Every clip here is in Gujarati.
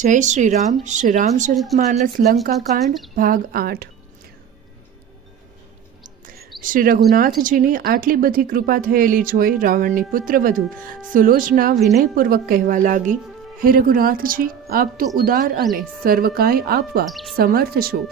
જય શ્રી રામચરિતમાનસ લંકાકાંડ ભાગ 8। શ્રી રઘુનાથજીની આટલી બધી કૃપા થયેલી જોઈ રાવણની પુત્રવધુ સુલોચના વિનયપૂર્વક કહેવા લાગી, હે રઘુનાથજી, આપ તો ઉદાર અને સર્વ કાંઈ આપવા સમર્થ છો।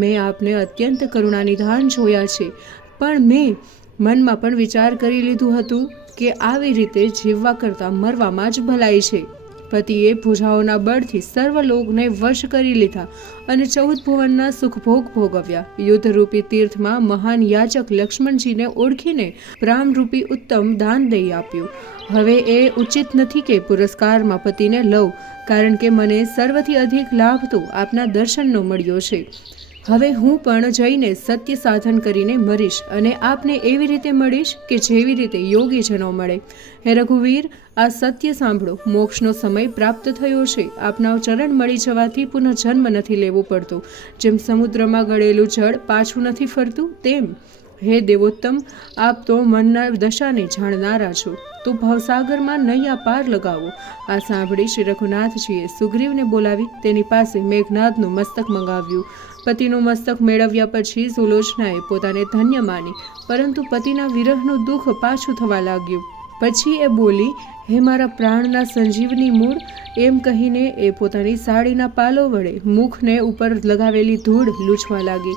મેં આપને અત્યંત કરુણાનિધાન જોયા છે, પણ મેં મનમાં પણ વિચાર કરી લીધું હતું કે આવી રીતે જીવવા કરતાં મરવામાં જ ભલાઈ છે। પતિએ ભુજાઓના બળથી સર્વલોકને વશ કરી લીધા અને 14 ભુવનના સુખભોગ ભોગવ્યા। યુદ્ધરૂપી તીર્થમાં મહાન યાચક લક્ષ્મણજીને ઓળખીને પ્રામરૂપી ઉત્તમ દાન દઈ આપ્યું। હવે એ ઉચિત નથી કે પુરસ્કારમાં પતિને લઉં, કારણ કે મને સર્વથી અધિક લાભ તો આપના દર્શનનો મળ્યો છે। હવે હું પણ જઈને સત્ય સાધન કરીને મરીશ અને આપને એવી રીતે મળીશ કે જેવી રીતે યોગીજનો મળે। હે રઘુવીર, આ સત્ય સાંભળો, મોક્ષનો સમય પ્રાપ્ત થયો છે। આપના ચરણ મળી જવાથી પુનઃ જન્મ નથી લેવો પડતો। જેમ સમુદ્રમાં ગળેલું જળ પાછું નથી ફરતું, તેમ હે દેવોત્તમ, આપ તો મનના દશાને જાણનારા છો, તો ભવસાગરમાં નૈયા પાર લગાવો। આ સાંભળી શ્રી રઘુનાથજીએ સુગ્રીવને બોલાવી તેની પાસે મેઘનાદનું મસ્તક મંગાવ્યું। પતિનું મસ્તક મેળવ્યા પછી સુલોચનાએ પોતાને ધન્ય માની, પરંતુ પતિના વિરહનું દુઃખ પાછું થવા લાગ્યું। પછી એ બોલી, હે મારા પ્રાણના સંજીવની મૂળ, એમ કહીને એ પોતાની સાડીના પાલો વડે મુખને ઉપર લગાવેલી ધૂળ લૂછવા લાગી।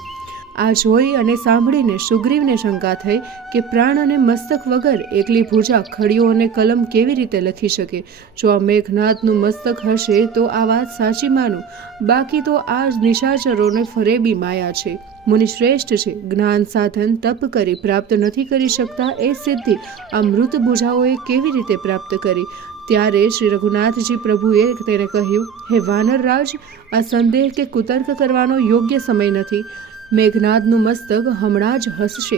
આ જોઈ અને સાંભળીને સુગ્રીવને શંકા થઈ કે પ્રાણ અને મસ્તક વગર એકલી ભુજા ખડીઓ અને કલમ કેવી રીતે લખી શકે? જો આ મેઘનાદનું મસ્તક હશે તો આ વાત સાચી માનું, બાકી તો આ નિશાચરોને ફરેબી માયા છે। મુનિ શ્રેષ્ઠ છે, જ્ઞાન સાધન તપ કરી પ્રાપ્ત નથી કરી શકતા એ સિદ્ધિ આ મૃત ભુજાઓએ કેવી રીતે પ્રાપ્ત કરી? ત્યારે શ્રી રઘુનાથજી પ્રભુએ તેને કહ્યું, હે વાનરરાજ, આ સંદેહ કે કુતર્ક કરવાનો યોગ્ય સમય નથી। મેઘનાદનું મસ્તક હમણાં જ હસશે।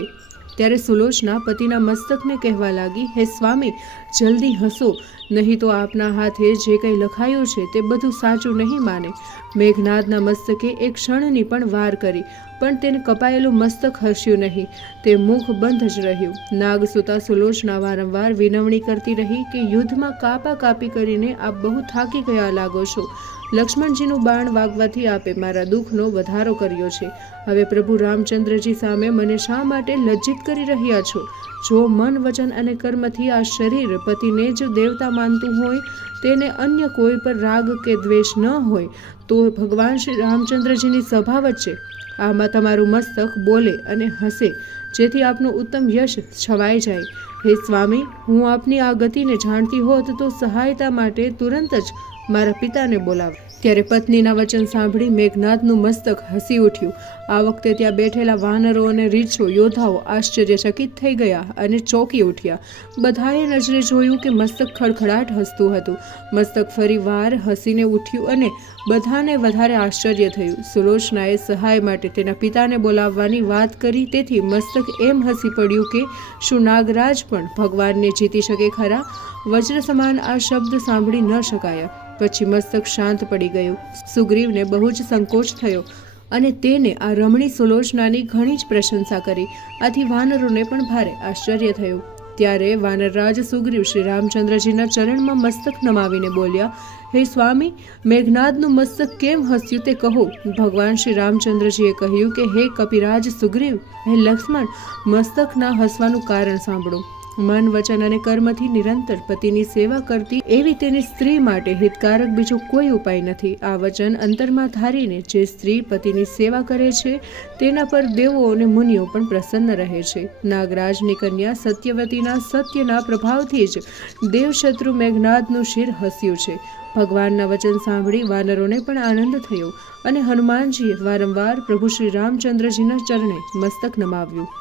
ત્યારે સુલોચના પતિના મસ્તકને કહેવા લાગી, હે સ્વામી, જલ્દી હસો, નહીં તો આપના હાથે જે કંઈ લખાયું છે તે બધું સાચું નહીં માને। મેઘનાદના મસ્તકે એક ક્ષણની પણ વાર કરી, પણ તેને કપાયેલું મસ્તક હસ્યું નહીં, તે મુખ બંધ જ રહ્યું। નાગસુતા સુલોચના વારંવાર વિનવણી કરતી રહી કે યુદ્ધમાં કાપા કાપી કરીને આપ બહુ થાકી ગયા લાગો છો। લક્ષ્મણજીનું બાણ વાગવાથી આપે મારા દુઃખનો વધારો કર્યો છે। હવે પ્રભુ રામચંદ્રજી સામે મને શા માટે લજ્જિત કરી રહ્યા છો? જો મન, વચન અને કર્મથી આ શરીર પતિને જ દેવતા માનતું હોય, તેને અન્ય કોઈ પર રાગ કે દ્વેષ ન હોય, તો ભગવાન શ્રી રામચંદ્રજીની સભા વચ્ચે આમાં તમારું મસ્તક બોલે અને હસે, જેથી આપનું ઉત્તમ યશ છવાઈ જાય। હે સ્વામી, હું આપની આ ગતિને જાણતી હોત તો સહાયતા માટે તુરંત જ મારા પિતાને બોલાવ। ત્યારે પત્નીના વચન સાંભળી મેઘનાદનું મસ્તક હસી ઉઠ્યું। આ વખતે ત્યાં બેઠેલા વાનરો અને રીછો યોદ્ધાઓ આશ્ચર્યચકિત થઈ ગયા અને ચોંકી ઉઠ્યા। બધાએ નજરે જોયું કે મસ્તક ખડખડાટ હસતું હતું। મસ્તક ફરી વાર હસીને ઉઠ્યું અને બધાને વધારે આશ્ચર્ય થયું। સુલોચનાએ સહાય માટે તેના પિતાને બોલાવવાની વાત કરી, તેથી મસ્તક એમ હસી પડ્યું કે શું નાગરાજ પણ ભગવાનને જીતી શકે ખરા? વજ્ર સમાન આ શબ્દ સાંભળી ન શકાયા। પછી મસ્તક શાંત પડી ગયું। સુગ્રીવને બહુ જ સંકોચ થયો અને તેને આ રમણી સુલોચનાની ઘણી જ પ્રશંસા કરી। આથી વાનરોને પણ ભારે આશ્ચર્ય થયું। ત્યારે વાનરરાજ સુગ્રીવ શ્રી રામચંદ્રજીના ચરણમાં મસ્તક નમાવીને બોલ્યા, હે સ્વામી, મેઘનાદનું મસ્તક કેમ હસ્યું તે કહો। ભગવાન શ્રી રામચંદ્રજીએ કહ્યું કે હે કપિરાજ સુગ્રીવ, હે લક્ષ્મણ, મસ્તકના હસવાનું કારણ સાંભળો। મન, વચન અને કર્મથી નિરંતર પતિની સેવા કરતી એવી તેની સ્ત્રી માટે હિતકારક બીજો કોઈ ઉપાય નથી। આ વચન અંતરમાં ધારીને જે સ્ત્રી પતિની સેવા કરે છે તેના પર દેવો અને મુનિઓ પણ પ્રસન્ન રહે છે। નાગરાજની કન્યા સત્યવતીના સત્યના પ્રભાવથી જ દેવશત્રુ મેઘનાદનું શિર હસ્યું છે। ભગવાનના વચન સાંભળી વાનરોને પણ આનંદ થયો અને હનુમાનજીએ વારંવાર પ્રભુ શ્રી રામચંદ્રજીના ચરણે મસ્તક નમાવ્યું।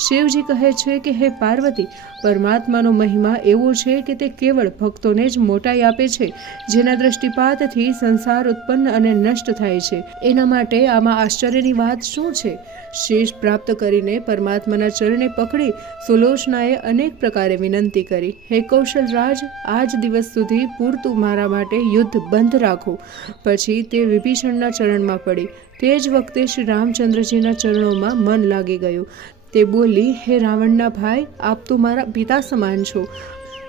શિવજી કહે છે કે હે પાર્વતી, પરમાત્માનો મહિમા એવો છે કે તે કેવળ ભક્તોને જ મોટાઈ આપે છે। જેના દ્રષ્ટિપાતથી સંસાર ઉત્પન્ન અને નષ્ટ થાય છે, એના માટે આમાં આશ્ચર્યની વાત શું છે? શીશ પ્રાપ્ત કરીને પરમાત્માના ચરણે પકડી સુલોચનાએ અનેક પ્રકારે વિનંતી કરી, હે કૌશલરાજ, આજ દિવસ સુધી પૂરતું મારા માટે યુદ્ધ બંધ રાખો। પછી તે વિભીષણના ચરણમાં પડી। તે જ વખતે શ્રી રામચંદ્રજીના ચરણોમાં મન લાગી ગયું। તે બોલી, હે રાવણના ભાઈ, આપ તો મારા પિતા સમાન છો।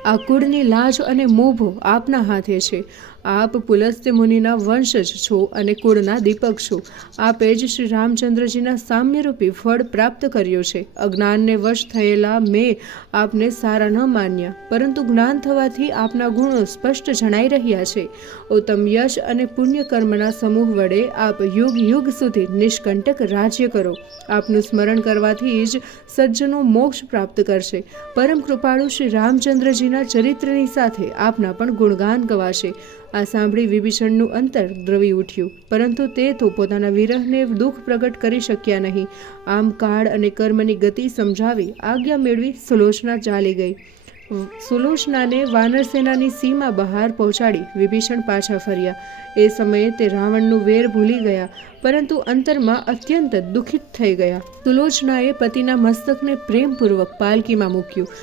આ કુળની લાજ અને મોભો આપના હાથે છે। આપ પુલસ્ત્ય મુનિના વંશજ છો અને કુળના દીપક છો. આપે જ શ્રી રામચંદ્રજીના સામ્યરૂપી ફળ પ્રાપ્ત કર્યો છે. અજ્ઞાનને વશ થયેલા મેં આપને સારા ન માન્યા, પરંતુ જ્ઞાન થવાથી આપના ગુણો સ્પષ્ટ જણાઈ રહ્યા છે. ઉત્તમ યશ અને પુણ્ય કર્મના સમૂહ વડે આપ યુગ યુગ સુધી નિષ્કંટક રાજ્ય કરો. આપનું સ્મરણ કરવાથી જ સજ્જનો મોક્ષ પ્રાપ્ત કરશે. પરમ કૃપાળુ શ્રી રામચંદ્રજીના ચરિત્રની સાથે આપના પણ ગુણગાન ગવાશે. આ સાંભળી વિભીષણનું અંતર દ્રવી ઉઠ્યું, પરંતુ તે તો પોતાના વિરહને દુઃખ પ્રગટ કરી શક્યા નહીં. આમ કાળ અને કર્મની ગતિ સમજાવી આજ્ઞા મેળવી સુલોચના ચાલી ગઈ. સુલોચનાને વાનરસેનાની સીમા બહાર પહોંચાડી વિભીષણ પાછા ફર્યા. એ સમયે તે રાવણનું વેર ભૂલી ગયા, પરંતુ અંતરમાં અત્યંત દુઃખિત થઈ ગયા. સુલોચનાએ પતિના મસ્તકને પ્રેમપૂર્વક પાલકીમાં મૂક્યું,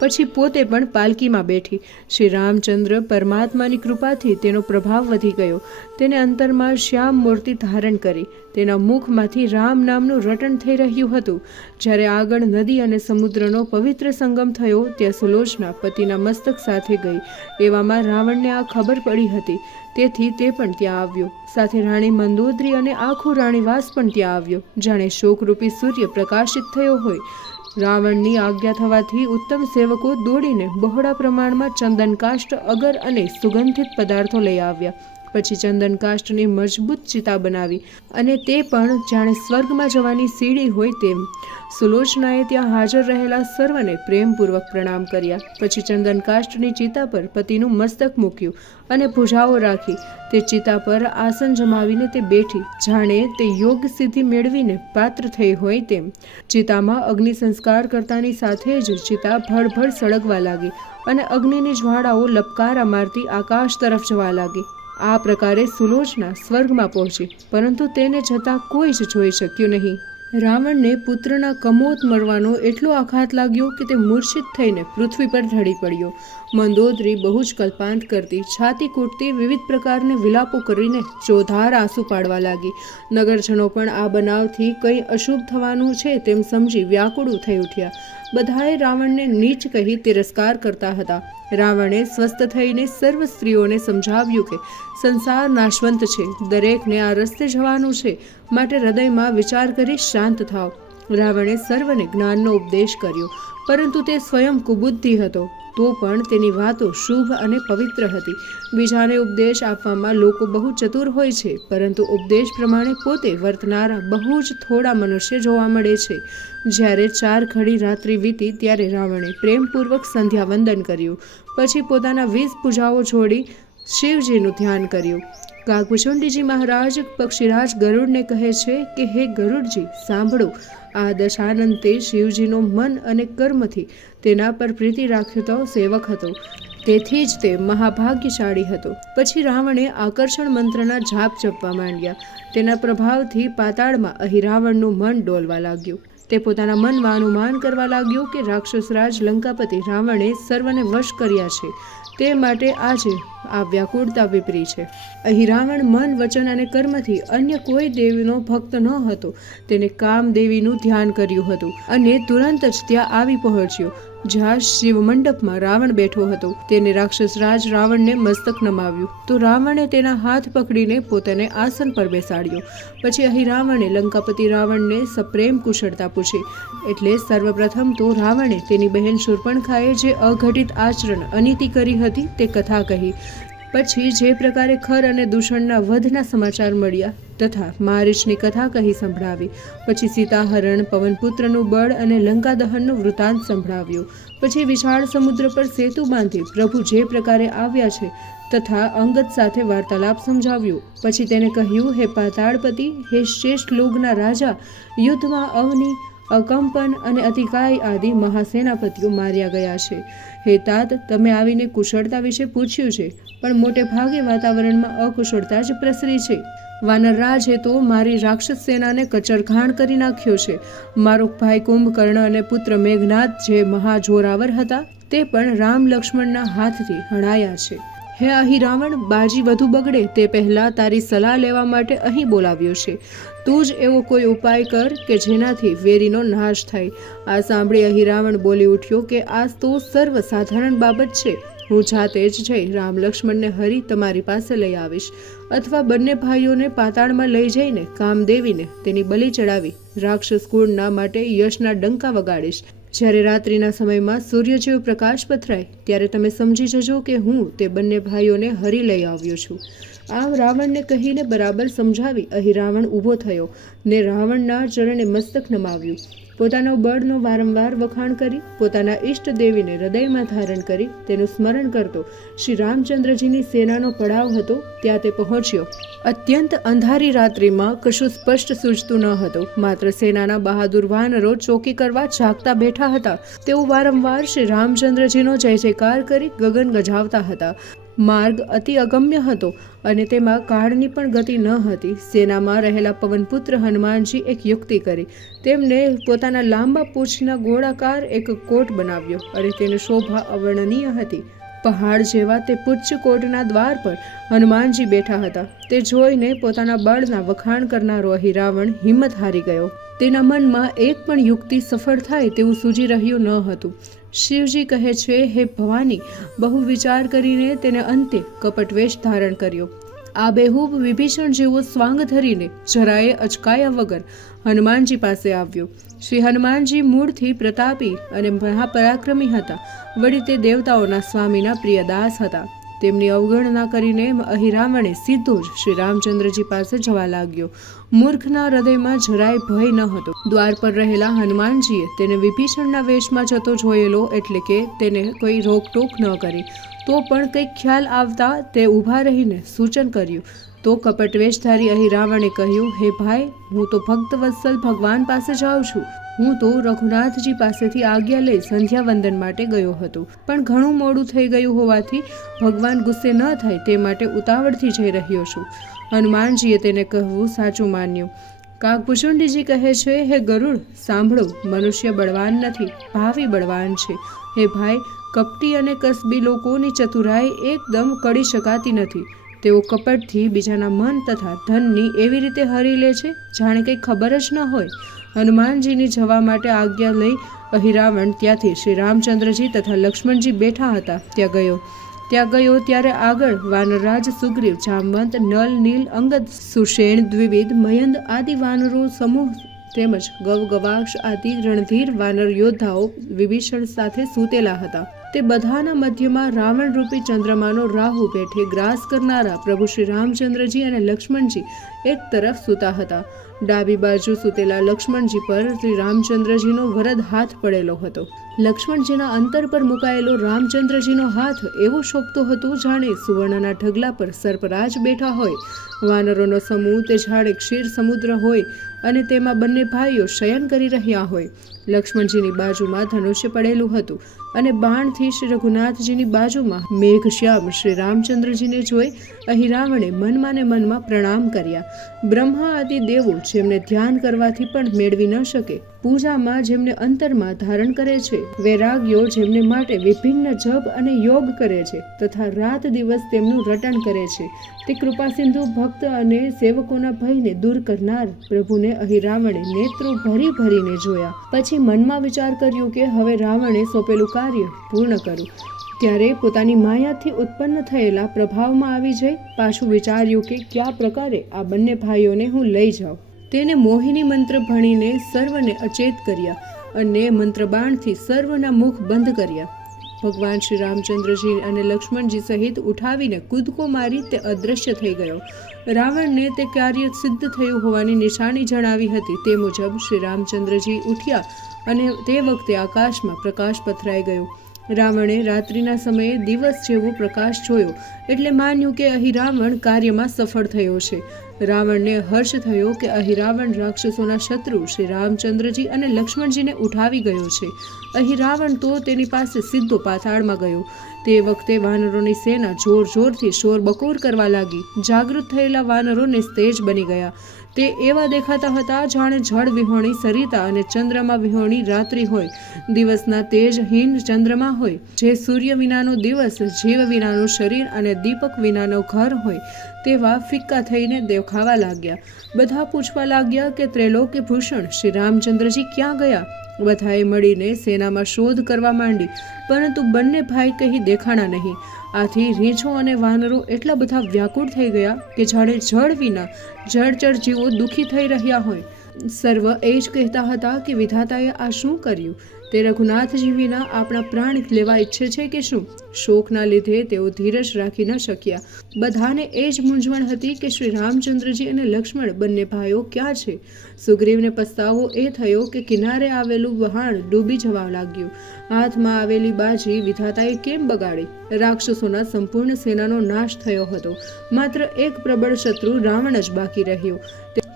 પછી પોતે પણ પાલકીમાં બેઠી. શ્રી રામચંદ્ર પરમાત્માની કૃપાથી તેનો પ્રભાવ વધી ગયો. તેને અંતરમાં શ્યામ મૂર્તિ ધારણ કરી. તેના મુખમાંથી રામ નામનું રટણ થઈ રહ્યું હતું. જ્યારે આગળ નદી અને સમુદ્રનો પવિત્ર સંગમ થયો, ત્યાં સુલોચના પતિના મસ્તક સાથે ગઈ. એવામાં રાવણને આ ખબર પડી હતી, તેથી તે પણ ત્યાં આવ્યો. સાથે રાણી મંદોદરી અને આખો રાણીવાસ પણ ત્યાં આવ્યો. જાણે શોકરૂપી સૂર્ય પ્રકાશિત થયો હોય. રાવણની આજ્ઞા થવાથી ઉત્તમ સેવકો દોડીને બહોળા પ્રમાણમાં ચંદનકાષ્ઠ, અગર અને સુગંધિત પદાર્થો લઈ આવ્યા. પછી ચંદનકાષ્ઠની મજબૂત ચિતા બનાવી, અને તે પણ જાણે સ્વર્ગમાં જવાની સીડી હોય તેમ. સુલોચનાએ ત્યાં હાજર રહેલા સર્વને પ્રેમપૂર્વક પ્રણામ કર્યા. પછી ચંદનકાષ્ઠની ચિતા પર પતિનું મસ્તક મૂક્યું અને ભુજાઓ રાખી. તે ચિતા પર આસન જમાવીને તે બેઠી, જાણે તે યોગ સિદ્ધિ મેળવીને પાત્ર થઈ હોય તેમ. ચિતામાં અગ્નિ સંસ્કાર કરતાની સાથે જ ચિતા ભડભડ સળગવા લાગી અને અગ્નિની જ્વાળાઓ લપકારા મારતી આકાશ તરફ જવા લાગી. આ પ્રકારે સુલોચના સ્વર્ગમાં પહોંચી, પરંતુ તેને જતાં કોઈ જ જોઈ શક્યું નહીં. રાવણને પુત્રના કમોત મરવાનો એટલો આઘાત લાગ્યો કે તે મૂર્છિત થઈને પૃથ્વી પર ઢળી પડ્યો. મંદોદરી બહુ જ કલ્પાંત કરતી, છાતી કૂટતી, વિવિધ પ્રકારને વિલાપો કરીને ચોધાર આંસુ પાડવા લાગી. નગરજનો પણ આ બનાવથી કંઈ અશુભ થવાનું છે તેમ સમજી વ્યાકુળ થઈ ઉઠ્યા. બધાએ રાવણને નીચ કહી તિરસ્કાર કરતા હતા. રાવણે સ્વસ્થ થઈને સર્વ સ્ત્રીઓને સમજાવ્યું કે સંસાર નાશવંત છે, દરેકને આ રસ્તે જવાનું છે, માટે હૃદયમાં વિચાર કરી શાંત થાવ. રાવણે સર્વને જ્ઞાનનો ઉપદેશ કર્યો, પરંતુ તે સ્વયં કુબુદ્ધિ હતો. તો પણ તેની વાતો શુભ અને પવિત્ર હતી. બીજાને ઉપદેશ આપવામાં લોકો બહુ ચતુર હોય છે, પરંતુ ઉપદેશ પ્રમાણે પોતે વર્તનારા બહુ જ થોડા મનુષ્ય જોવા મળે છે. જ્યારે 4 ઘડી રાત્રિ વીતી ત્યારે રાવણે પ્રેમપૂર્વક સંધ્યાવંદન કર્યું. પછી પોતાના 20 પૂજાઓ છોડી શિવજીનું ધ્યાન કર્યું. કાગભૂષુંડીજી મહારાજ પક્ષીરાજ ગરુડને કહે છે કે હે ગરુડજી, સાંભળો. આ દશાનંતે શિવજીનો મન અને કર્મથી તેના પર પ્રીતિ રાખ્યો સેવક હતો, તેથી જ તે મહાભાગ્યશાળી હતો. પછી રાવણે આકર્ષણ મંત્રના જાપ જપવા માંડ્યા. તેના પ્રભાવથી પાતાળમાં અહિરાવણનું મન ડોલવા લાગ્યું. તે પોતાના મનમાં અનુમાન કરવા લાગ્યો કે રાક્ષસરાજ લંકાપતિ રાવણે સર્વને વશ કર્યા છે, તે માટે આજે આ વ્યાકુળતા વિપરી છે. અહીં રાવણ મન, વચન અને કર્મથી અન્ય કોઈ દેવીનો ભક્ત ન હતો. તેને કામદેવીનું ધ્યાન કર્યું હતું અને તુરંત જ ત્યાં આવી પહોંચ્યો. જ્યાં શિવ મંડપમાં રાવણ બેઠો હતો, તેને રાક્ષસરાજ રાવણને મસ્તક નમાવ્યું, તો રાવણે તેના હાથ પકડીને પોતાને આસન પર બેસાડ્યો. પછી અહીં રાવણે લંકાપતિ રાવણને સપ્રેમ કુશળતા પૂછી. એટલે સર્વપ્રથમ તો રાવણે તેની બહેન શૂર્પણખાએ જે અઘટિત આચરણ અનીતિ કરી હતી તે કથા કહી. પછી જે પ્રકારે ખર અને દૂષણના વધના સમાચાર મળ્યા તથા મારીચની કથા કહી સંભળાવી. પછી સીતાહરણ, પવનપુત્રનું બળ અને લંકા દહનનો વૃત્તાંત સંભળાવ્યો. પછી વિશાળ સમુદ્ર પર સેતુ બાંધી પ્રભુ જે પ્રકારે આવ્યા છે તથા અંગદ સાથે વાર્તાલાપ સમજાવ્યો. પછી તેને કહ્યું, હે પાતાળપતિ, હે શ્રેષ્ઠ લોગના રાજા, યુદ્ધમાં અવની, અકંપન અને અતિકાય આદિ મહાસેનાપતિઓ માર્યા ગયા છે. હે તાત, તમે આવીને કુશળતા વિશે પૂછ્યું છે, પણ મોટે ભાગે વાતાવરણમાં અકુશળતા જ પ્રસરી છે. વાનરરાજે તો મારી રાક્ષસ સેનાને કચરઘાણ કરી નાખ્યો છે. મારો ભાઈ કુંભકર્ણ અને પુત્ર મેઘનાદ જે મહાજોરાવર હતા, તે પણ રામ લક્ષ્મણના હાથથી હણાયા છે. હે અહીં રાવણ, બાજી વધુ બગડે તે પહેલા તારી સલાહ લેવા માટે અહીં બોલાવ્યો છે. તું જ એવો કોઈ ઉપાય કર કે જેનાથી વેરીનો નાશ થાય. આ સાંભળી અહીં રાવણ બોલી ઉઠ્યો કે આ તો સર્વ સાધારણ બાબત છે. હું જાતે જ જઈ રામ લક્ષ્મણને હરી તમારી પાસે લઈ આવીશ, અથવા બંને ભાઈઓને પાતાળમાં લઈ જઈને કામદેવીને તેની બલિ ચડાવી રાક્ષસ કુળના માટે યશના ડંકા વગાડીશ. જ્યારે રાત્રિના સમયમાં સૂર્ય જેવો પ્રકાશ પથરાય ત્યારે તમે સમજી જજો કે હું તે બંને ભાઈઓને હરી લઈ આવ્યો છું. આમ રાવણને કહીને બરાબર સમજાવી અહીં રાવણ ઊભો થયો ને રાવણના ચરણે મસ્તક નમાવ્યું. પોતાનો બળનો વારંવાર વખાણ કરી પોતાના ઈષ્ટ દેવીને હૃદયમાં ધારણ કરી તેનું સ્મરણ કરતો શ્રી રામચંદ્રજીની સેનાનો પડાવ હતો ત્યાં તે પહોંચ્યો. અત્યંત અંધારી રાત્રિમાં કશું સ્પષ્ટ સૂઝતું ન હતું. માત્ર સેનાના બહાદુર વાનરો ચોકી કરવા જાગતા બેઠા હતા. તેઓ વારંવાર શ્રી રામચંદ્રજીનો જય જયકાર કરી ગગન ગજાવતા હતા. માર્ગ અતિ અગમ્ય હતો અને તેમાં કાળની પણ ગતિ ન હતી. સેનામાં રહેલા પવનપુત્ર હનુમાનજી એક યુક્તિ કરી. તેમને પોતાના લાંબા પૂંછના ગોળાકાર એક કોટ બનાવ્યો અને તેની શોભા અવર્ણનીય હતી. પહાડ જેવા તે પુચ્છ કોટના દ્વાર પર હનુમાનજી બેઠા હતા. તે જોઈને પોતાના બળના વખાણ કરનારો અહીં રાવણ હિંમત હારી ગયો. તેના મનમાં એક પણ યુક્તિ સફળ થાય તેવું સૂજી રહ્યું ન હતું. શિવજી કહે છે, હે ભવાની, બહુ વિચાર કરીને તેને અંતે કપટવેશ ધારણ કર્યો. આ બેહૂબ વિભીષણ જેવો સ્વાંગ ધરીને જરાયે અચકાયા વગર હનુમાનજી પાસે આવ્યો. શ્રી હનુમાનજી મૂળથી પ્રતાપી અને મહાપરાક્રમી હતા. વળી તે દેવતાઓના સ્વામીના પ્રિય દાસ હતા. તેમની અવગણના કરીને અહીં રાવણે સીધો જ શ્રી રામચંદ્રજી પાસે જવા લાગ્યો. મૂર્ખના હૃદયમાં જરાય ભય ન હતો. દ્વાર પર રહેલા હનુમાનજીએ તેને વિભીષણના વેશમાં જતો જોયેલો એટલે કે તેને કોઈ રોકટોક ન કરી. તો પણ કંઈક ખ્યાલ આવતા તે ઊભા રહીને સૂચન કર્યું. તો કપટવેશધારી અહીં રાવણે કહ્યું, હે ભાઈ, હું તો ભક્ત વત્સલ ભગવાન પાસે જાઉં છું. હું તો રઘુનાથજી પાસેથી આજ્ઞા લઈ સંધ્યાવંદન માટે ગયો હતો, પણ ઘણું મોડું થઈ ગયું હોવાથી ભગવાન ગુસ્સે ન થાય તે માટે ઉતાવળથી જઈ રહ્યો છું. હનુમાનજીએ તેને કહેવું સાચું માન્યું. કાગભૂષુંડીજી કહે છે, હે ગરુડ, સાંભળો, મનુષ્ય બળવાન નથી, ભાવિ બળવાન છે. હે ભાઈ, કપટી અને કસબી લોકોની ચતુરાઈ એકદમ કળી શકાતી નથી. તેઓ કપટથી બીજાના મન તથા ધનની એવી રીતે હરી લે છે જાણે કંઈ ખબર જ ન હોય. હનુમાનજીની જવા માટે આજ્ઞા લઈ અહીં રાવણ ત્યાંથી શ્રી રામચંદ્રજી તથા લક્ષ્મણજી બેઠા હતા ત્યાં ગયો ત્યારે આગળ વાનરરાજ સુગ્રીવ, જામવંત, નલ, નીલ, અંગદ, સુષેણ, દ્વિવિધ, મયંદ આદિ વાનરો સમૂહ તેમજ ગવગવાક્ષ આદિ રણધીર વાનર યોદ્ધાઓ વિભીષણ સાથે સૂતેલા હતા. તે બધાના મધ્યમાં રાવણ રૂપી ચંદ્રમાનો રાહુ પેઠે ગ્રાસ કરનારા પ્રભુ શ્રી રામચંદ્રજી અને લક્ષ્મણજી એક તરફ સૂતા હતા. ડાબી બાજુ સૂતેલા લક્ષ્મણજી પર શ્રી રામચંદ્રજીનો વરદ હાથ પડેલો હતો. લક્ષ્મણજીના અંતર પર મુકાયેલો રામચંદ્રજીનો હાથ એવો શોભતો હતો જાણે સુવર્ણના ઢગલા પર સર્પરાજ બેઠા હોય. વાનરોનો સમૂહ તે જાણે ક્ષીર સમુદ્ર હોય અને તેમાં બંને ભાઈઓ શયન કરી રહ્યા હોય. લક્ષ્મણજીની બાજુમાં ધનુષ્ય પડેલું હતું અને બાણથી શ્રી રઘુનાથજીની બાજુમાં મેઘશ્યામ શ્રી રામચંદ્રજીને જોઈ અહીં રાવણે મનમાં ને મનમાં પ્રણામ કર્યા. બ્રહ્મા આદિ દેવો જેમને ધ્યાન કરવાથી પણ મેળવી ન શકે, પૂજામાં જેમને અંતરમાં ધારણ કરે છે, વૈરાગ્યો જેમને માટે વિભિન્ન જપ અને યોગ કરે છે તથા રાત દિવસ તેમનું રટણ કરે છે, તે કૃપા સિંધુ ભક્ત અને સેવકોના ભયને દૂર કરનાર પ્રભુને અહીં રાવણે નેત્રો ભરી ભરીને જોયા. પછી મનમાં વિચાર કર્યો કે હવે રાવણે સોંપેલું કાર્ય પૂર્ણ કરું. ત્યારે પોતાની માયાથી ઉત્પન્ન થયેલા પ્રભાવમાં આવી જઈ પાછું વિચાર્યું કે કયા પ્રકારે આ બંને ભાઈઓને હું લઈ જાઉં. તેને મોહિની મંત્ર ભણીને સર્વને અચેત કર્યા અને મંત્રબાણથી સર્વના મુખ બંધ કર્યા. ભગવાન શ્રી રામચંદ્રજી અને લક્ષ્મણજી સહિત ઉઠાવીને કૂદકો મારી તે અદૃશ્ય થઈ ગયો. રાવણને તે કાર્ય સિદ્ધ થયું હોવાની નિશાની જણાવી હતી. તે મુજબ શ્રી રામચંદ્રજી ઉઠ્યા અને તે વખતે આકાશમાં પ્રકાશ પથરાઈ ગયો. રાવણે રાત્રિના સમયે દિવસ જેવો પ્રકાશ જોયો એટલે માન્યું કે અહીં રાવણ કાર્યમાં સફળ થયો છે. રાવણને હર્ષ થયો કે અહીં રાવણ રાક્ષસોના શત્રુ શ્રી રામચંદ્રજી અને લક્ષ્મણજીને ઉઠાવી ગયો છે. અહીં રાવણ તો તેની પાસે સીધો પાતાળમાં ગયો. તે વખતે વાનરોની સેના જોર જોરથી શોર બકોર કરવા લાગી. જાગૃત થયેલા વાનરો નિસ્તેજ બની ગયા. તે એવા દેખાતા હતા જાણે જળ વિહોણી સરિતા અને ચંદ્રમા વિહોણી રાત્રિ હોય, દિવસના તેજહીન ચંદ્રમા હોય, જે સૂર્ય વિનાનો દિવસ, જીવ વિનાનું શરીર અને દીપક વિનાનો ઘર હોય તેવા ફિક્કા થઈને દેખાવા લાગ્યા. બધા પૂછવા લાગ્યા કે ત્રૈલોક્ય ભૂષણ શ્રી રામચંદ્રજી ક્યાં ગયા? બધાએ મળીને સેનામાં શોધ કરવા માંડી, પરંતુ બંને ભાઈ કહી દેખાણા નહીં. આથી રીંછો અને વાનરો એટલા બધા વ્યાકુળ થઈ ગયા કે જાણે જળ વિના જળચર જીવો દુઃખી થઈ રહ્યા હોય. સર્વ એ જ કહેતા હતા કે વિધાતાએ આ શું કર્યું? તે રઘુનાથજી વિના આપણા પ્રાણ લેવા ઈચ્છે છે કે શું? શોકના લીધે તેઓ ધીરજ રાખી ન શક્યા. બધાને એ જ મૂંઝવણ હતી કે શ્રી રામચંદ્રજી અને લક્ષ્મણ બંને ભાઈઓ ક્યાં છે? સુગ્રીવને પસ્તાવો એ થયો કે કિનારે આવેલું વહાણ ડૂબી જવા લાગ્યું. હાથમાં આવેલી બાજી વિધાતાએ કેમ બગાડી? રાક્ષસોના સંપૂર્ણ સેનાનો નાશ થયો હતો. માત્ર એક પ્રબળ શત્રુ રાવણ જ બાકી રહ્યો.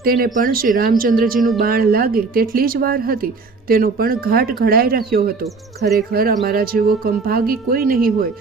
તેને પણ શ્રી રામચંદ્રજીનું બાણ લાગે તેટલી જ વાર હતી. તેનો પણ ઘાટ ઘડાઈ રાખ્યો હતો. ખરેખર અમારા જેવો કંભાગી કોઈ નહીં હોય.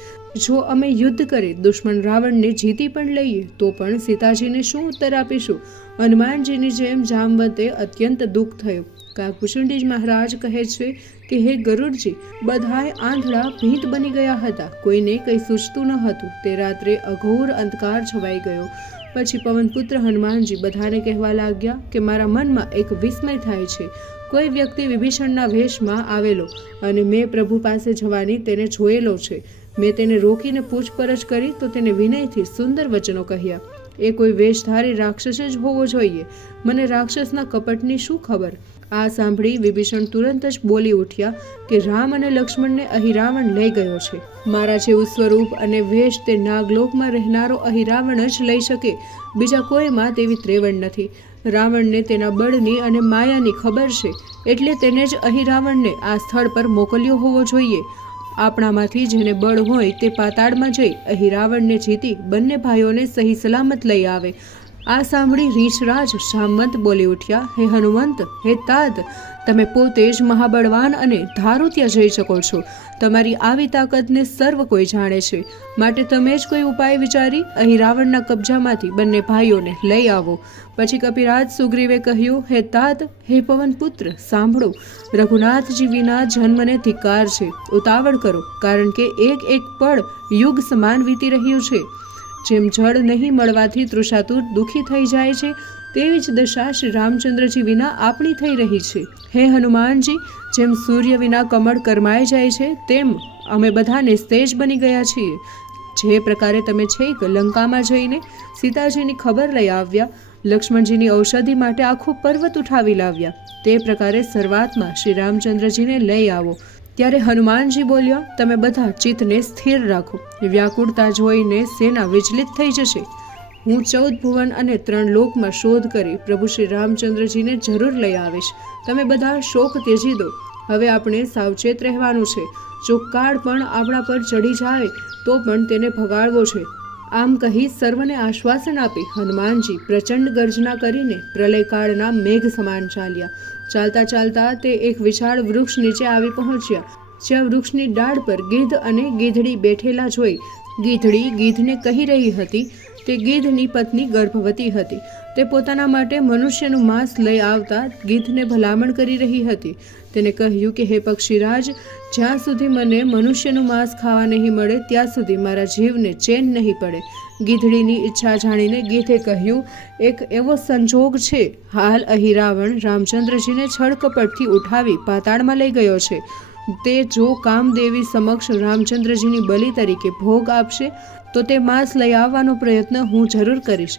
જો અમે યુદ્ધ કરી દુશ્મન રાવણને જીતી પણ લઈએ તો પણ સીતાજીને શું ઉત્તર આપીશું? હનુમાનજીની જેમ જામવંતે અત્યંત દુઃખ થયું. કાકભૂષણજી મહારાજ કહે છે કે હે ગરુડજી, બધાએ આંધળા ભીંત બની ગયા હતા. કોઈને કંઈ સૂચતું ન હતું. તે રાત્રે અઘોર અંધકાર છવાઈ ગયો. પછી પવનપુત્ર હનુમાનજી બધાને કહેવા લાગ્યા કે મારા મનમાં એક વિસ્મય થાય છે. કોઈ વ્યક્તિ વિભીષણના વેશમાં આવેલો અને મેં પ્રભુ પાસે જવાની તેને જોયેલો છે. મેં તેને રોકીને પૂછપરછ કરી તો તેને વિનયથી સુંદર વચનો કહ્યા. એ કોઈ વેશધારી રાક્ષસ જ હોવો જોઈએ. મને રાક્ષસના કપટની શું ખબર? આ સાંભળી વિભીષણ તુરંત જ બોલી ઉઠ્યા કે રામ અને લક્ષ્મણને અહિરાવણ લઈ ગયો છે. મારા જેવું સ્વરૂપ અને વેશ તે નાગલોકમાં રહેનારો અહિરાવણ જ લઈ શકે. બીજા કોઈમાં તેવી ત્રેવડ નથી. રાવણને તેના બળની અને માયાની ખબર છે, એટલે તેને જ અહિરાવણને આ સ્થળ પર મોકલ્યો હોવો જોઈએ. આપણામાંથી જેને બળ હોય તે પાતાળમાં જઈ અહિરાવણને જીતી બંને ભાઈઓને સહી સલામત લઈ આવે. આ સાંભળી રીંછરાજ જામવંત બોલી ઉઠ્યા, હે હનુમંત, હે તાત, તમે પોતે જ મહાબળવાન અને ધારો ત્યાં જઈ શકો છો. તમારી આવી તાકાતને સર્વ કોઈ જાણે છે. માટે તમે જ કોઈ ઉપાય વિચારી અહીં રાવણના કબજામાંથી બંને ભાઈઓને લઈ આવો. પછી કપિરાજ સુગ્રીવે કહ્યું, હે તાત, હે પવનપુત્ર, સાંભળો. રઘુનાથજી વિના જન્મને ધિક્કાર છે. ઉતાવળ કરો, કારણ કે એક એક પળ યુગ સમાન વીતી રહ્યું છે. જેમ જળ નહીં મળવાથી તૃષાતુર દુઃખી થઈ જાય છે, તેવી જ દશા શ્રી રામચંદ્રજી વિના આપણી થઈ રહી છે. હે હનુમાનજી, જેમ સૂર્ય વિના કમળ કરમાઈ જાય છે, તેમ અમે બધા નિસ્તેજ બની ગયા છીએ. જે પ્રકારે તમે છેક લંકામાં જઈને સીતાજીની ખબર લઈ આવ્યા, લક્ષ્મણજીની ઔષધિ માટે આખો પર્વત ઉઠાવી લાવ્યા, તે પ્રકારે સર્વાત્મા શ્રી રામચંદ્રજીને લઈ આવો. ત્યારે હનુમાનજી બોલ્યા, તમે બધા ચિત્તને સ્થિર રાખો. વ્યાકુળતા જોઈને સેના વિચલિત થઈ જશે. હું 14 ભુવન અને 3 લોકમાં શોધ કરી પ્રભુ શ્રી રામચંદ્રજીને જરૂર લઈ આવીશ. તમે બધા શોક ત્યજી દો. હવે આપણે સાવચેત રહેવાનું છે. જો કાળ પણ આપણા પર ચડી જાય તો પણ તેને ભગાડવો છે. આમ કહી સર્વને આશ્વાસન આપી હનુમાનજી પ્રચંડ ગર્જના કરીને પ્રલયકાળના મેઘ સમાન ચાલ્યા. ચાલતા ચાલતા તે એક વિશાળ વૃક્ષ નીચે આવી પહોંચ્યા. જ્યાં વૃક્ષની ડાળ પર ગીધ અને ગીધડી બેઠેલા જોઈ ગીધડી ગીધને કહી રહી હતી તે ગીધની પત્ની ગર્ભવતી હતી. તે પોતાના માટે મનુષ્યનું માંસ લઈ આવતા ગીધને ભલામણ કરી રહી હતી. તેને કહ્યું કે હે પક્ષીરાજ, જ્યાં સુધી મને મનુષ્યનું માંસ ખાવા નહીં મળે ત્યાં સુધી મારા જીવને ચેન નહીં પડે. ગીધડીની ઈચ્છા જાણીને ગીધે કહ્યું, એક એવો સંજોગ છે, હાલ અહીં રાવણ રામચંદ્રજીને છળકપટથી ઉઠાવી પાતાળમાં લઈ ગયો છે. તે જો કામદેવી સમક્ષ રામચંદ્રજીની બલિ તરીકે ભોગ આપશે તો તે માંસ લઈ આવવાનો પ્રયત્ન હું જરૂર કરીશ.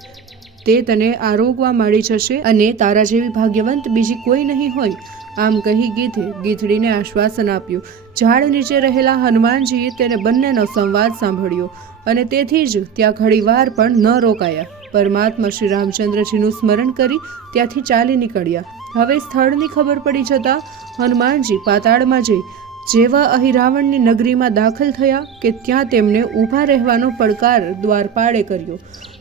તે તને આરોગવા મળી જશે અને તારા જેવી ભાગ્યવંત બીજી કોઈ નહીં હોય. આમ કહી ગીધે ગીધડીને આશ્વાસન આપ્યું. ઝાડ નીચે રહેલા હનુમાનજીએ તેને બંનેનો સંવાદ સાંભળ્યો અને તેથી જ ત્યાં ઘડીવાર પણ ન રોકાયા. પરમાત્મા શ્રી રામચંદ્રજીનું સ્મરણ કરી ત્યાંથી ચાલી નીકળ્યા. હવે સ્થળની ખબર પડી જતાં હનુમાનજી પાતાળમાં જઈ જેવા અહીં રાવણની નગરીમાં દાખલ થયા કે ત્યાં તેમને ઊભા રહેવાનો પડકાર દ્વારપાળે કર્યો.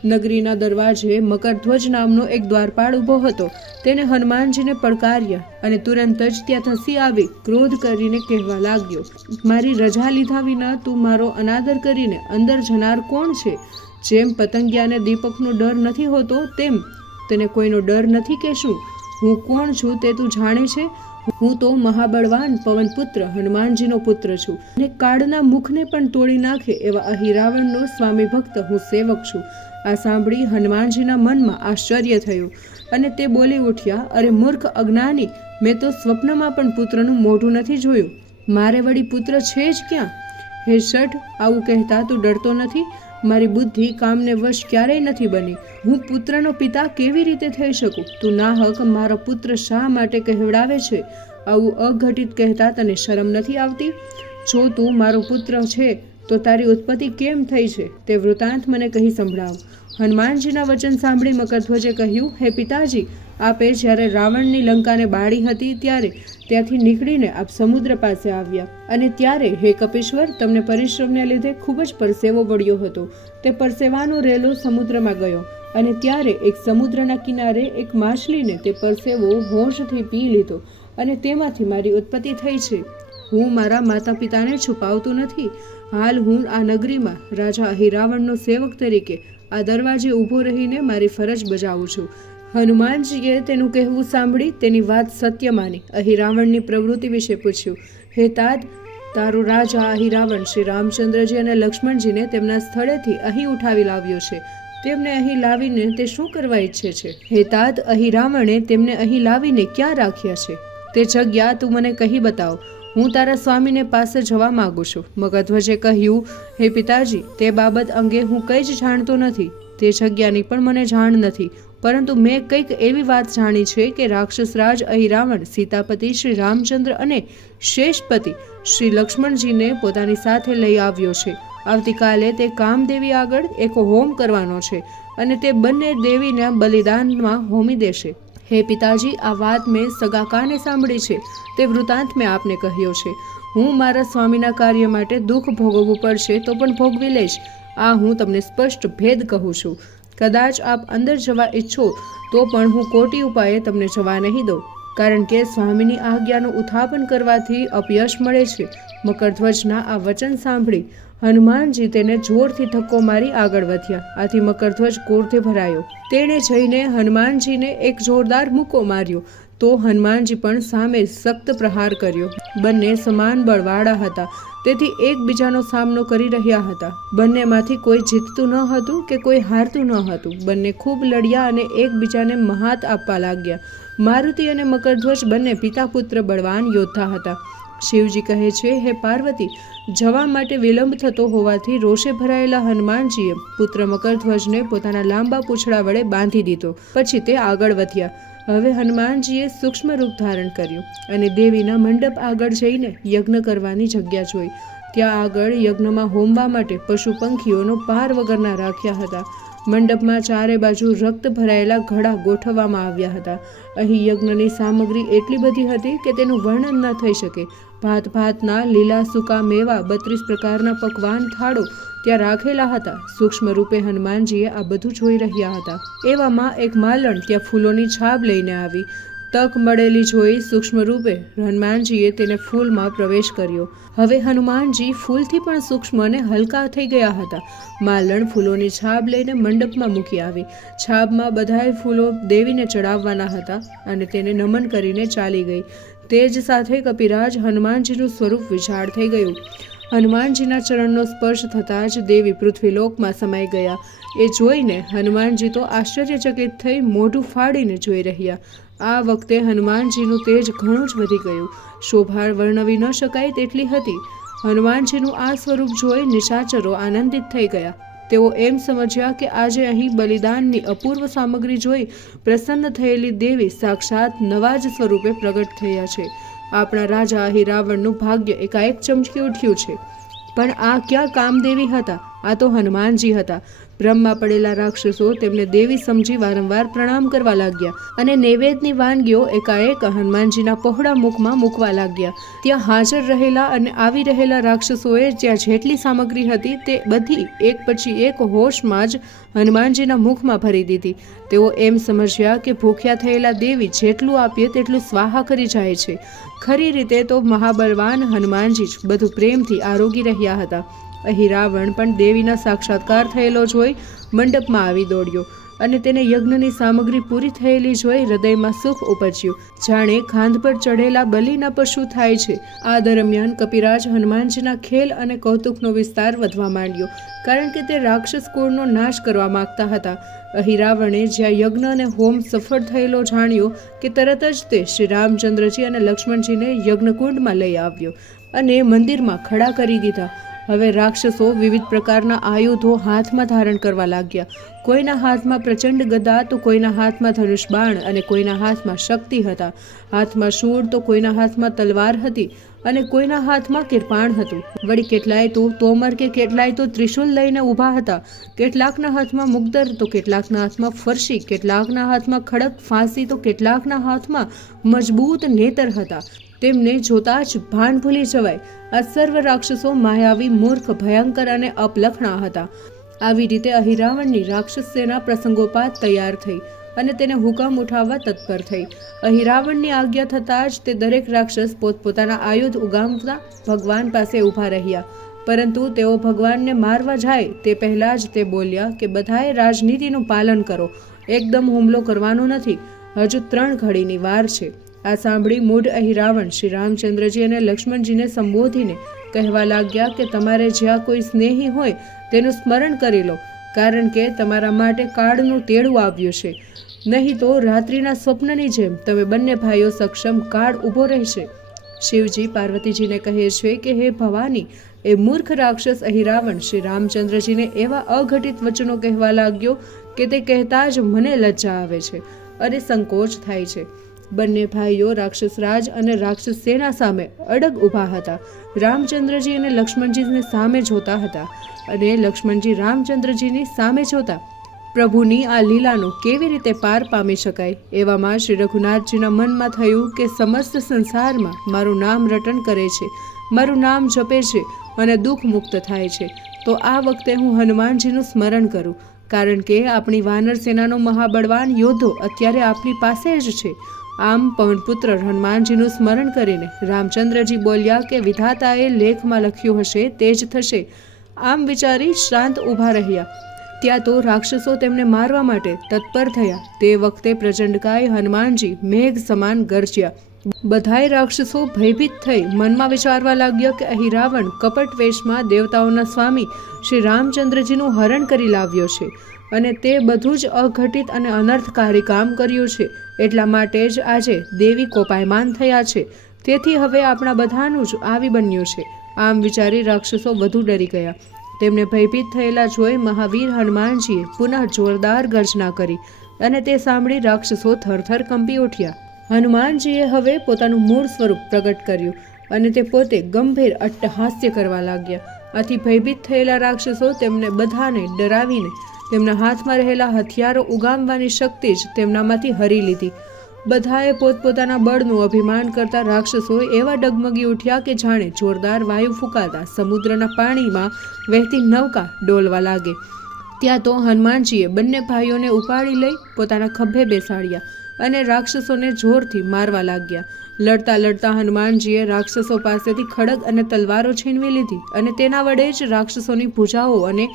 નગરીના દરવાજે મકરધ્વજ નામનો એક દ્વારપાળ ઊભો હતો. તેને હનુમાનજીને પડકાર્યા અને તુરંત જ ત્યાં ધસી આવી ક્રોધ કરીને કહેવા લાગ્યો, મારી રજા લીધા વિના તું મારો અનાદર કરીને અંદર જનાર કોણ છે? જેમ પતંગિયાને દીપકનો ડર નથી હોતો તેમ તેને કોઈનો ડર નથી કે શું? હું કોણ છું તે તું જાણે છે? હું તો મહાબળવાન પવનપુત્ર હનુમાનજીનો પુત્ર છું અને કાળના મુખને પણ તોડી નાખે એવા અહીં રાવણનો સ્વામી ભક્ત હું સેવક છું. આ સાંભળી હનુમાનજીના મનમાં આશ્ચર્ય થયું અને તે બોલી ઉઠ્યા, અરે મૂર્ખ અજ્ઞાની, મેં તો સ્વપ્નમાં પણ પુત્રનું મોઢું નથી જોયું. મારે વળી પુત્ર છે જ ક્યાં? હે શઠ, આવું કહેતા તું ડરતો નથી? મારી બુદ્ધિ કામને વશ ક્યારેય નથી બની. હું પુત્રનો પિતા કેવી રીતે થઈ શકું? તું નાહક મારો પુત્ર શા માટે કહેવડાવે છે? આવું અઘટિત કહેતા તને શરમ નથી આવતી? જો તું મારો પુત્ર છે તો તારી ઉત્પત્તિ કેમ થઈ છે તે વૃત્તાંત મને કહી સંભળાવ. હનુમાનજીના વચન સાંભળી મકરધ્વજે કહ્યું, હે પિતાજી, આપે જ્યારે રાવણની લંકાને બાળી હતી ત્યારે ત્યાંથી નીકળીને આપ સમુદ્ર પાસે આવ્યા અને ત્યારે હે કપીશ્વર, તમને પરિશ્રમને લીધે ખૂબ જ પરસેવો વળ્યો હતો. તે પરસેવાનો રેલો સમુદ્રમાં ગયો અને ત્યારે એક સમુદ્રના કિનારે એક માછલીને તે પરસેવો હોંશથી પી લીધો અને તેમાંથી મારી ઉત્પત્તિ થઈ છે. હું મારા માતા પિતાને છુપાવતું નથી. હાલ હું આ નગરીમાં રાજા અહિરાવણનો સેવક તરીકે આ દરવાજે ઊભો રહીને મારી ફરજ બજાવું છું. હનુમાનજીએ તેનું કહેવું સાંભળી તેની વાત સત્ય માની અહિરાવણની પ્રવૃત્તિ વિશે પૂછ્યું. હે તાત, તારો રાજા અહિરાવણ શ્રી રામચંદ્રજી અને લક્ષ્મણજીને તેમના સ્થળેથી અહીં ઉઠાવી લાવ્યો છે. તેમને અહીં લાવીને તે શું કરવા ઈચ્છે છે? હે તાત, અહિરાવણે તેમને અહીં લાવીને ક્યાં રાખ્યા છે તે જગ્યા તું મને કહી બતાવ. હું તારા સ્વામીને પાસે જવા માંગુ છું. મગધ્વજે કહ્યું, હે પિતાજી, તે બાબત અંગે હું કંઈ જ જાણતો નથી. તે જગ્યાની પણ મને જાણ નથી, પરંતુ મેં કંઈક એવી વાત જાણી છે કે રાક્ષસરાજ અહિરાવણ સીતાપતિ શ્રી રામચંદ્ર અને શેષપતિ શ્રી લક્ષ્મણજીને પોતાની સાથે લઈ આવ્યો છે. આવતીકાલે તે કામદેવી આગળ એક હોમ કરવાનો છે અને તે બંને દેવીના બલિદાનમાં હોમી દેશે. હે પિતાજી, આ વાત મેં સગા કાને સાંભળી છે. તે વૃત્તાંત મેં આપને કહ્યો છે. હું મારા સ્વામીના કાર્ય માટે દુઃખ ભોગવવું પડશે તો પણ ભોગવી લઈશ. આ હું તમને સ્પષ્ટ ભેદ કહું છું. કદાચ આપ અંદર જવા ઈચ્છો તો પણ હું કોટી ઉપાયે તમને જવા નહીં દઉં, કારણ કે સ્વામીની આજ્ઞાનું ઉત્થાપન કરવાથી અપયશ મળે છે. મકરધ્વજના આ વચન સાંભળી હનુમાનજી તેને જોરથી ધક્કો મારી આગળ વધ્યા. આથી મકરધ્વજ ક્રોધે ભરાયો. તેણે જઈને હનુમાનજીને એક જોરદાર મુક્કો માર્યો તો હનુમાનજી પણ સામે સખ્ત પ્રહાર કર્યો. બંને સમાન બળવાળા હતા, તેથી એકબીજાનો સામનો કરી રહ્યા હતા. બંનેમાંથી કોઈ જીતતું ન હતું કે કોઈ હારતું ન હતું. બંને ખૂબ લડ્યા અને એકબીજાને મહાત આપવા લાગ્યા. મારુતિ અને મકરધ્વજ બંને પિતા પુત્ર બળવાન યોદ્ધા હતા. શિવજી કહે છે, હે પાર્વતી, જવા માટે વિલંબ થતો હોવાથી રોષે ભરાયેલા હનુમાનજીએ પુત્ર મકરધ્વજને પોતાના લાંબા પૂંછડા વડે બાંધી દીધો. પછી તે આગળ વધ્યા. હવે હનુમાનજીએ સૂક્ષ્મ રૂપ ધારણ કર્યું અને દેવીના મંડપ આગળ જઈને યજ્ઞ કરવાની જગ્યા જોઈ. ત્યાં આગળ યજ્ઞમાં હોમવા માટે પશુ પંખીઓનો પાર વગરના રાખ્યા હતા. મંડપમાં ચારે બાજુ રક્ત ભરાયેલા ઘડા ગોઠવવામાં આવ્યા હતા. અહીં યજ્ઞની સામગ્રી એટલી બધી હતી કે તેનું વર્ણન ન થઈ શકે. ભાત ભાતના લીલા સૂકા મેવા 32 પ્રકારના પકવાન થાળો ત્યાં રાખેલા હતા. સૂક્ષ્મ રૂપે હનુમાનજીએ આ બધું જોઈ રહ્યા હતા. એવામાં એક માલણ ત્યાં ફૂલોની છાબ લઈને આવી. તક મળેલી જોઈ સૂક્ષ્મ રૂપે હનુમાનજીએ તેને ફૂલમાં પ્રવેશ કર્યો. હવે હનુમાનજી ફૂલથી પણ સૂક્ષ્મ અને હલકા થઈ ગયા હતા. માલણ ફૂલોની છાબ લઈને મંડપમાં મૂકી આવી. છાબમાં બધાય ફૂલો દેવીને ચડાવવાના હતા અને તેને નમન કરીને ચાલી ગઈ. તે જ સાથે કપિરાજ હનુમાનજીનું સ્વરૂપ વિશાળ થઈ ગયું. હનુમાનજીના ચરણનો સ્પર્શ થતાં જ દેવી પૃથ્વીલોકમાં સમાઈ ગયા. એ જોઈને હનુમાનજી તો આશ્ચર્યચકિત થઈ મોઢું ફાડીને જોઈ રહ્યા. આ વખતે હનુમાનજીનું તેજ ઘણું જ વધી ગયું. શોભા વર્ણવી ન શકાય તેટલી હતી. હનુમાનજીનું આ સ્વરૂપ જોઈ નિશાચરો આનંદિત થઈ ગયા. તેઓ એમ સમજ્યા કે આજે અહીં બલિદાનની અપૂર્વ સામગ્રી જોઈ પ્રસન્ન થયેલી દેવી સાક્ષાત નવા જ સ્વરૂપે પ્રગટ થયા છે. આપણા રાજા અહિરાવણનું ભાગ્ય એકાએક ચમકી ઉઠ્યું છે. પણ આ ક્યાં કામદેવી હતા? આ તો હનુમાનજી હતા. બ્રહ્મમાં પડેલા રાક્ષસો તેમને દેવી સમજી વારંવાર પ્રણામ કરવા લાગ્યા અને નૈવેદ્યની વાનગીઓ એકાએક હનુમાનજીના પહોળા મુખમાં મૂકવા લાગ્યા. ત્યાં હાજર રહેલા અને આવી રહેલા રાક્ષસોએ જ્યાં જેટલી સામગ્રી હતી તે બધી એક પછી એક હોશમાં જ હનુમાનજીના મુખમાં ભરી દીધી. તેઓ એમ સમજ્યા કે ભૂખ્યા થયેલા દેવી જેટલું આપીએ તેટલું સ્વાહા કરી જાય છે. ખરી રીતે તો મહાબળવાન હનુમાનજી જ બધું પ્રેમથી આરોગી રહ્યા હતા. અહિરાવણ પણ દેવીના સાક્ષાત્કાર થયેલો જોઈ મંડપમાં આવી દોડ્યો. અને તેને યજ્ઞની સામગ્રી પૂરી થયેલી જોઈ હૃદયમાં સુખ ઉપજ્યું, જાણે ખાંડ પર ચઢેલા બલિના પશુ થાય છે. આ દરમિયાન કપિરાજ હનુમાનજીના ખેલ અને કૌતુકનો વિસ્તાર વધવા માંડ્યો, કારણ કે તે રાક્ષસ કુળનો નાશ કરવા માંગતા હતા. અહીં રાવણે જ્યાં યજ્ઞ અને હોમ સફળ થયેલો જાણ્યો કે તરત જ તે શ્રી રામચંદ્રજી અને લક્ષ્મણજીને યજ્ઞકુંડમાં લઈ આવ્યો અને મંદિરમાં ખડા કરી દીધા. હવે રાક્ષસો વિવિધ પ્રકારના આયુધો હાથમાં ધારણ કરવા લાગ્યા. કોઈના હાથમાં પ્રચંડ ગદા તો કોઈના હાથમાં ધનુષ બાણ અને કોઈના હાથમાં શક્તિ હતા. હાથમાં શૂળ તો કોઈના હાથમાં તલવાર હતી અને કોઈના હાથમાં કિરપાણ હતું. વળી કેટલાય તો તોમર કે કેટલાય તો ત્રિશુલ લઈને ઊભા હતા. કેટલાકના હાથમાં મુગદર તો કેટલાકના હાથમાં ફરસી, કેટલાકના હાથમાં ખડક ફાંસી તો કેટલાકના હાથમાં મજબૂત નેતર હતા. તેમને જોતા જ ભાન ભૂલી જવાય. આ સર્વ રાક્ષસો માયાવી, મૂર્ખ, ભયંકર અને અપલખણા હતા. આવી રીતે અહીં રાવણની રાક્ષસ સેના પ્રસંગોપાત તૈયાર થઈ અને તેને હુકમ ઉઠાવવા તત્પર થઈ. અહીં રાવણની આજ્ઞા થતાં જ તે દરેક રાક્ષસ પોતપોતાના આયુધ ઉગામતા ભગવાન પાસે ઊભા રહ્યા. પરંતુ તેઓ ભગવાનને મારવા જાય તે પહેલા જ તે બોલ્યા કે બધાએ રાજનીતિનું પાલન કરો, એકદમ હુમલો કરવાનો નથી, હજુ 3 ઘડીની વાર છે. આ સાંભળી મૂઢ અહીં રાવણ શ્રી રામચંદ્રજી અને લક્ષ્મણજીને સંબોધીને કહેવા લાગ્યા કે તમારે જ્યાં કોઈ સ્નેહી હોય તેનું સ્મરણ કરી લો, કારણ કે તમારા માટે કાળનું તેડું આવ્યું છે. નહીં તો રાત્રિના સ્વપ્નની જેમ તમે બંને ભાઈઓ સક્ષમ કાળ ઊભો રહેશે. શિવજી પાર્વતીજીને કહે છે કે હે ભવાની, એ મૂર્ખ રાક્ષસ અહીં રાવણ શ્રી રામચંદ્રજીને એવા અઘટિત વચનો કહેવા લાગ્યો કે તે કહેતા જ મને લજ્જા આવે છે અને સંકોચ થાય છે. બંને ભાઈઓ રાક્ષસરાજ અને રાક્ષસ સેના સામે અડગ ઊભા હતા. રામચંદ્રજી અને લક્ષ્મણજીને સામે જોતા હતા અને લક્ષ્મણજી રામચંદ્રજીની સામે જોતા. પ્રભુની આ લીલાનો કેવી રીતે પાર પામી શકાય? એવામાં શ્રી રઘુનાથજીના મનમાં થયું કે સમસ્ત સંસારમાં મારું નામ રટન કરે છે, મારું નામ જપે છે અને દુઃખ મુક્ત થાય છે, તો આ વખતે હું હનુમાનજીનું સ્મરણ કરું, કારણ કે આપણી વાનર સેનાનો મહાબળવાન યોદ્ધો અત્યારે આપણી પાસે જ છે. આમ પવનપુત્ર હનુમાનજીનું સ્મરણ કરીને રામચંદ્રજી બોલ્યા કે વિધાતાએ લેખમાં લખ્યું હશે તે જ થશે. આમ વિચારી શાંત ઊભા રહ્યા. ત્યાં તો રાક્ષસો તેમને મારવા માટે તત્પર થયા. તે વખતે પ્રચંડકાય હનુમાનજી મેઘ સમાન ગરજ્યા. બધાય રાક્ષસો ભયભીત થઈ મનમાં વિચારવા લાગ્યા કે અહીં રાવણ કપટ વેશમાં દેવતાઓના સ્વામી શ્રી રામચંદ્રજીનું હરણ કરી લાવ્યો છે અને તે બધું જ અઘટિત અને અનર્થકારી કામ કર્યું છે. એટલા માટે જ આજે દેવી કોપાયમાન થયા છે. તેથી હવે આપણા બધાનું જ આવી બન્યું છે. આમ વિચારી રાક્ષસો વધુ ડરી ગયા. તેમને ભયભીત થયેલા જોઈ મહાવીર હનુમાનજીએ પુનઃ જોરદાર ગર્જના કરી અને તે સાંભળી રાક્ષસો થરથર કંપી ઉઠ્યા. હનુમાનજીએ હવે પોતાનું મૂળ સ્વરૂપ પ્રગટ કર્યું અને તે પોતે ગંભીર અટ્ટહાસ્ય કરવા લાગ્યા. આથી ભયભીત થયેલા રાક્ષસો તેમને બધાને ડરાવીને તેમના હાથમાં રહેલા હથિયારો ઉગામવાની શક્તિ જ તેમનામાંથી હરી લીધી. બધાએ પોતપોતાના બળનું અભિમાન કરતા રાક્ષસો એવા ડગમગી ઉઠ્યા કે જાણે જોરદાર વાયુ ફૂંકાતા સમુદ્રના પાણીમાં વહેતી નૌકા ડોલવા લાગે. ત્યાં તો હનુમાનજીએ બંને ભાઈઓને ઉપાડી લઈ પોતાના ખભે બેસાડ્યા અને રાક્ષસોને જોરથી મારવા લાગ્યા. લડતા લડતા હનુમાનજીએ રાક્ષસો પાસેથી ખડગ અને તલવારો છીનવી લીધી અને તેના વડે જ રાક્ષસોની ભુજાઓ અને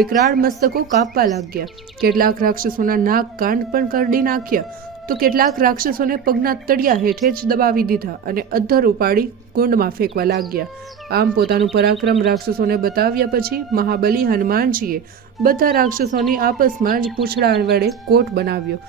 વિકરાળ મસ્તકો કાપવા લાગ્યા. કેટલાક રાક્ષસોના નાક કાન પણ કરડી નાખ્યા તો કેટલાક રાક્ષસોને પગના તળિયા હેઠે જ દબાવી દીધા અને અધ્ધર ઉપાડી કુંડમાં ફેંકવા લાગ્યા. આમ પોતાનું પરાક્રમ રાક્ષસોને બતાવ્યા પછી મહાબલી હનુમાનજીએ બધા રાક્ષસોની આપસમાં જ પૂંછડા વડે કોટ બનાવ્યો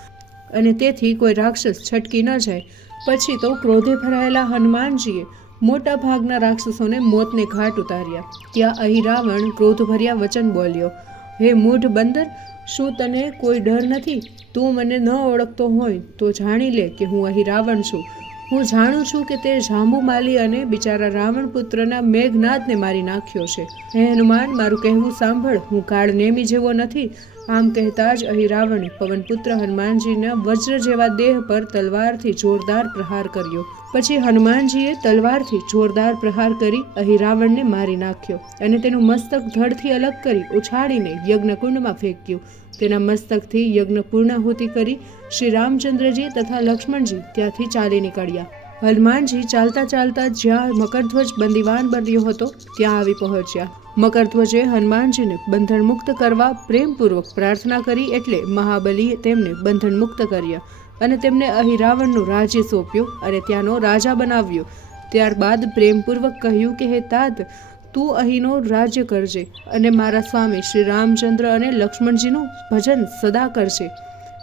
અને તેથી કોઈ રાક્ષસ છટકી ન જાય. પછી તો ક્રોધે ભરાયેલા હનુમાનજીએ મોટા ભાગના રાક્ષસોને મોતને ઘાટ ઉતાર્યા. ત્યાં અહીં રાવણ ક્રોધભર્યા વચન બોલ્યો, હે મૂઢ બંદર, શું તને કોઈ ડર નથી? તું મને ન ઓળખતો હોય તો જાણી લે કે હું અહીં રાવણ છું. હું જાણું છું કે તે જાંબુમાલી અને બિચારા રાવણ પુત્રના મેઘનાદને મારી નાખ્યો છે. હે હનુમાન, મારું કહેવું સાંભળ, હું કાળ નેમી જેવો નથી. આમ કહેતા જ અહીં રાવણે પવનપુત્ર હનુમાનજીના વજ્ર જેવા દેહ પર તલવારથી જોરદાર પ્રહાર કર્યો. પછી હનુમાનજીએ તલવારથી જોરદાર પ્રહાર કરી અહીં રાવણને મારી નાખ્યો અને તેનું મસ્તક ધડથી અલગ કરી ઉછાળીને યજ્ઞકુંડમાં ફેંક્યું. તેના મસ્તકથી યજ્ઞ પૂર્ણાહુતિ કરી શ્રી રામચંદ્રજી તથા લક્ષ્મણજી ત્યાંથી ચાલી નીકળ્યા. હનુમાનજી ચાલતા ચાલતા જ્યાં મકરધ્વજ બંદીવાન બન્યો હતો ત્યાં આવી પહોંચ્યા. મકરધ્વજે હનુમાનજીને બંધનમુક્ત કરવા પ્રેમપૂર્વક પ્રાર્થના કરી એટલે મહાબલીએ તેમને બંધનમુક્ત કર્યા અને તેમને અહીં રાવણનું રાજ્ય સોંપ્યું અને ત્યાંનો રાજા બનાવ્યો. ત્યારબાદ પ્રેમપૂર્વક કહ્યું કે હે તાત, તું અહીંનો રાજ્ય કરજે અને મારા સ્વામી શ્રી રામચંદ્ર અને લક્ષ્મણજીનું ભજન સદા કરજે.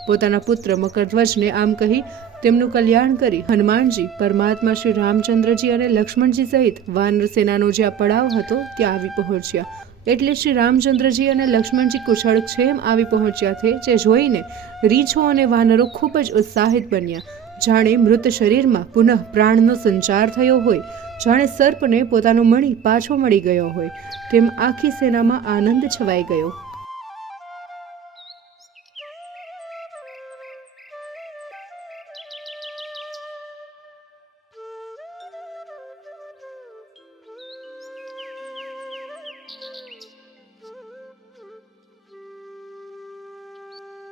પોતાના પુત્ર મકરધ્વજને આમ કહી તેમનું કલ્યાણ કરી હનુમાનજી પરમાત્મા શ્રી રામચંદ્રજી અને લક્ષ્મણજી સહિત વાનર સેનાનો જ્યાં પડાવ હતો ત્યાં આવી પહોંચ્યા. એટલે શ્રી રામચંદ્રજી અને લક્ષ્મણજી કુશળક્ષેમ આવી પહોંચ્યા છે, જે જોઈને રીંછો અને વાનરો ખૂબ જ ઉત્સાહિત બન્યા. જાણે મૃત શરીરમાં પુનઃ પ્રાણનો સંચાર થયો હોય, જાણે સર્પને પોતાનો મણી પાછો મળી ગયો હોય, તેમ આખી સેનામાં આનંદ છવાઈ ગયો.